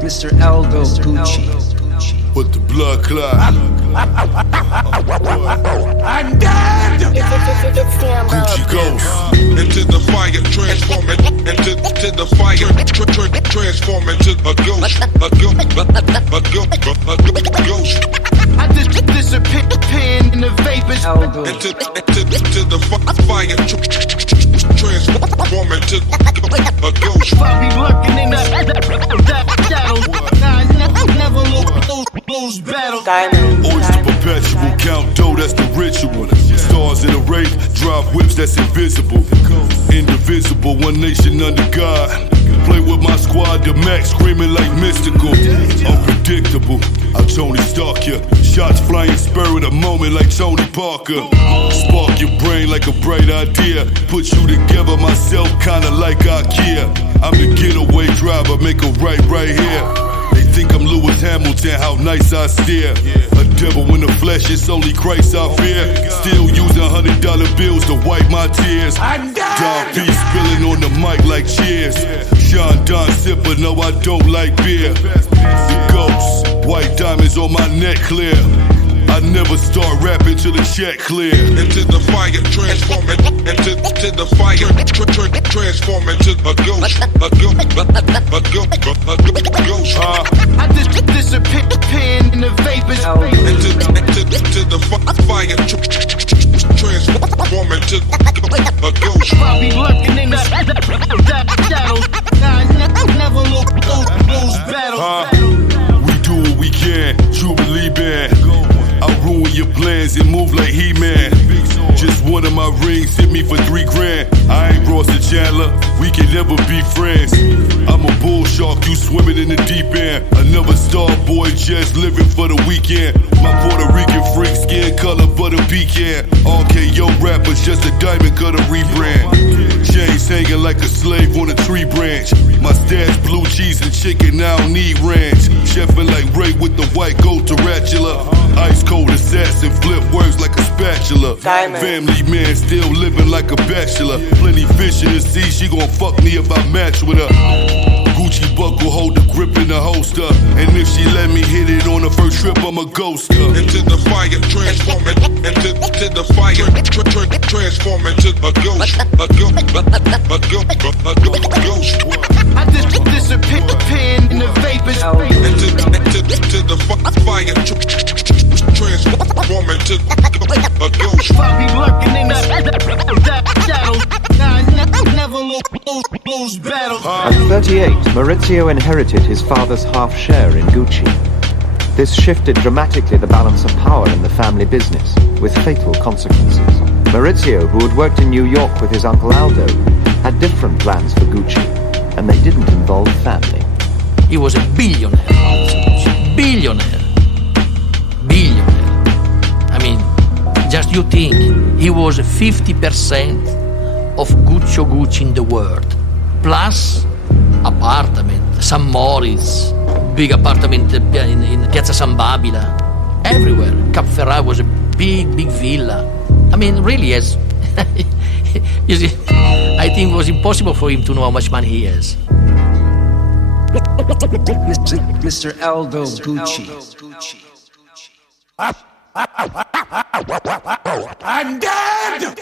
Mr. Aldo Gucci. But the blood clot. I'm dead! Gucci goes into the fire, transform it into the fire, transform into a ghost, a ghost. I just disappear in the vapors. Aldo. Into the fire, transform into a ghost. I'll be lurking in that shadow. I never lose battle. Orders to perpetual count dough, that's the ritual. Stars in a rave, drive whips, that's invisible. Indivisible, one nation under God. Play with my squad, the max screaming like mystical. Unpredictable, I'll Tony Stark ya. Shots flying, spur of the moment like Tony Parker. Spark your brain like a bright idea. Put you together myself, kinda like IKEA. I'm the getaway driver, make a right here. They think I'm Lewis Hamilton, how nice I stare. A devil in the flesh, it's only Christ I fear. Still using $100 bills to wipe my tears. I'm dead! Don P spilling on the mic like cheers. Sean Don sipper, no I don't like beer. The ghosts, white diamonds on my neck clear. I never start rapping till the check clear. Into the fire, transform it into the fire, transform into a ghost, a ghost. I just disappear in the vapors. Into the fire, transform into a ghost. I'll be lurking in that shadow. I never lose battle. We do what we can, Jubilee band. I'll ruin your plans and move like He-Man. Just one of my rings hit me for $3 grand. I ain't Ross and Chandler, we can never be friends. I'm a bull shark, you swimming in the deep end. Another star boy just living for the weekend. My Puerto Rican freak, skin color butter pecan. RKO rappers, just a diamond cutter rebrand. Chains hanging like a slave on a tree branch. My stash blue cheese and chicken, I don't need ranch. Chefing like Ray with the white gold tarantula. Ice cold assassin, flip words like a spatula. Family man, still living like a bachelor. Plenty fish in the sea, she gon' fuck me if I match with her. Gucci buckle, hold the grip in the holster. And if she let me hit it on the first trip, I'm a ghoster. Into the fire, transform it into the fire, transform into a ghost, a ghost. I just disappear in the vapors. Into the fire, transform into a ghost. I'll be lurking in that shadow. I never lose battle. At 38, Maurizio inherited his father's half share in Gucci. This shifted dramatically the balance of power in the family business, with fatal consequences. Maurizio, who had worked in New York with his uncle Aldo, had different plans for Gucci, and they didn't involve family. He was a billionaire. Billionaire. I mean, just you think, he was 50% of Gucci in the world. Plus, apartment, San Moritz, big apartment in Piazza San Babila. Everywhere. Cap Ferrat was a big villa. I mean, really, as you see, I think it was impossible for him to know how much money he has. Mr. Aldo Gucci. I'm dead!